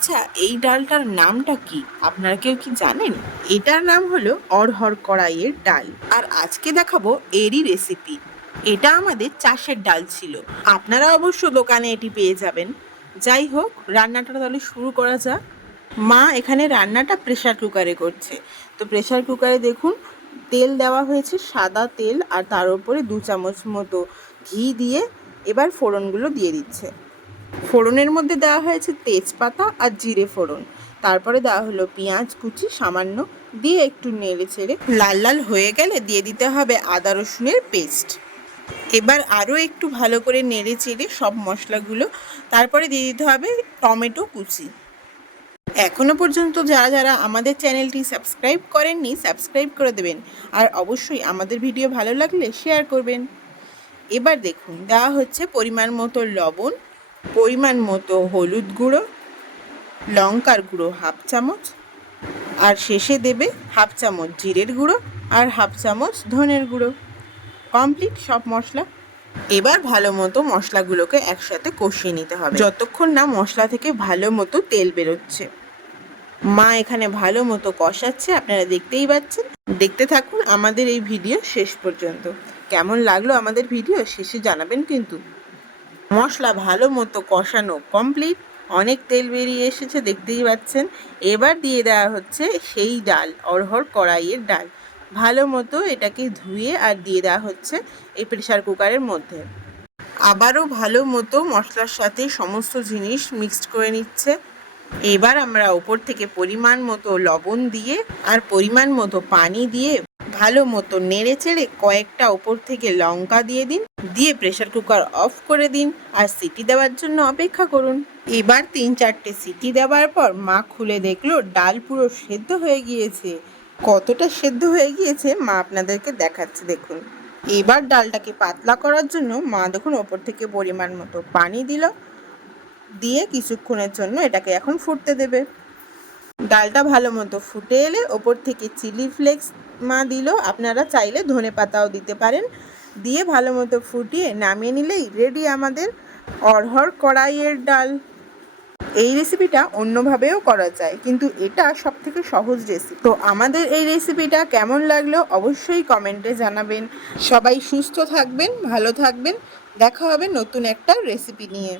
আচ্ছা এই ডালটার নামটা কি? আপনারা কেউ কি জানেন? এটার নাম হলো অরহর কড়াইয়ের ডাল। আর আজকে দেখাবো এরই রেসিপি এটা আমাদের চাষের ডাল ছিল। আপনারা অবশ্য দোকানে এটি পেয়ে যাবেন। যাই হোক, রান্নাটা তাহলে শুরু করা যাক। মা এখানে রান্নাটা প্রেশার কুকারে করছে। তো প্রেশার কুকারে দেখুন, তেল দেওয়া হয়েছে সাদা তেল আর তার উপরে দু চামচ মতো ঘি দিয়ে এবার ফোড়নগুলো দিয়ে দিচ্ছে। ফোড়নের মধ্যে দেওয়া হয়েছে তেজপাতা আর জিরে ফোড়ন। তারপরে দেওয়া হলো পেঁয়াজ কুচি সামান্য, দিয়ে একটু নেড়ে চেড়ে লাল লাল হয়ে গেলে দিয়ে দিতে হবে আদা রসুনের পেস্ট। এবার আরও একটু ভালো করে নেড়ে চেড়ে সব মশলাগুলো, তারপরে দিয়ে দিতে হবে টমেটো কুচি। এখনও পর্যন্ত যারা যারা আমাদের চ্যানেলটি সাবস্ক্রাইব করেননি, সাবস্ক্রাইব করে দেবেন। আর অবশ্যই আমাদের ভিডিও ভালো লাগলে শেয়ার করবেন। এবার দেখুন, দেওয়া হচ্ছে পরিমাণ মতো লবণ পরিমাণ মতো হলুদ গুঁড়ো, লঙ্কার গুঁড়ো হাফ চামচ, আর শেষে দেবে হাফ চামচ জিরের গুঁড়ো আর হাফ চামচ ধনের গুঁড়ো। কমপ্লিট সব মশলা। এবার ভালো মতো মশলাগুলোকে একসাথে কষিয়ে নিতে হবে। যতক্ষণ না মশলা থেকে ভালো মতো তেল বেরোচ্ছে। মা এখানে ভালো মতো কষাচ্ছে, আপনারা দেখতেই পাচ্ছেন। দেখতে থাকুন আমাদের এই ভিডিও শেষ পর্যন্ত। কেমন লাগল আমাদের ভিডিও, শেষে জানাবেন কিন্তু। মশলা ভালো মতো কষানো কমপ্লিট অনেক তেল বেরিয়ে এসেছে, দেখতেই পাচ্ছেন। এবার দিয়ে দেওয়া হচ্ছে সেই ডাল অরহর কড়াইয়ের ডাল। ভালো মতো এটাকে ধুয়ে আর দিয়ে দেওয়া হচ্ছে এই প্রেশার কুকারের মধ্যে। আবারও ভালো মতো মশলার সাথে সমস্ত জিনিস মিক্সড করে নিচ্ছে। এবার আমরা ওপর থেকে পরিমাণ মতো লবণ দিয়ে আর পরিমাণ মতো পানি দিয়ে ভালো মতো নেড়ে চেড়ে কয়েকটা ওপর থেকে লঙ্কা দিয়ে দিন, দিয়ে প্রেশার কুকার অফ করে দিন আর সিটি দেওয়ার জন্য অপেক্ষা করুন। এবার তিন চারটে সিটি দেওয়ার পর মা খুলে দেখল ডাল পুরো সেদ্ধ হয়ে গিয়েছে। কতটা সেদ্ধ হয়ে গিয়েছে মা আপনাদেরকে দেখাচ্ছে, দেখুন। এবার ডালটাকে পাতলা করার জন্য মা দেখুন ওপর থেকে পরিমাণ মতো পানি দিল, দিয়ে কিছুক্ষণের জন্য এটাকে এখন ফুটতে দেবে। ডালটা ভালো মতো ফুটে এলে ওপর থেকে চিলি ফ্লেক্স মা দিল, আপনারা চাইলে ধনে পাতাও দিতে পারেন। দিয়ে ভালো মতো ফুটিয়ে নামিয়ে নিলেই রেডি আমাদের অরহর কড়াইয়ের ডাল। এই রেসিপিটা অন্যভাবেও করা যায়, কিন্তু এটা সব থেকে সহজ রেসিপি তো আমাদের এই রেসিপিটা কেমন লাগল অবশ্যই কমেন্টে জানাবেন। সবাই সুস্থ থাকবেন, ভালো থাকবেন। দেখা হবে নতুন একটা রেসিপি নিয়ে।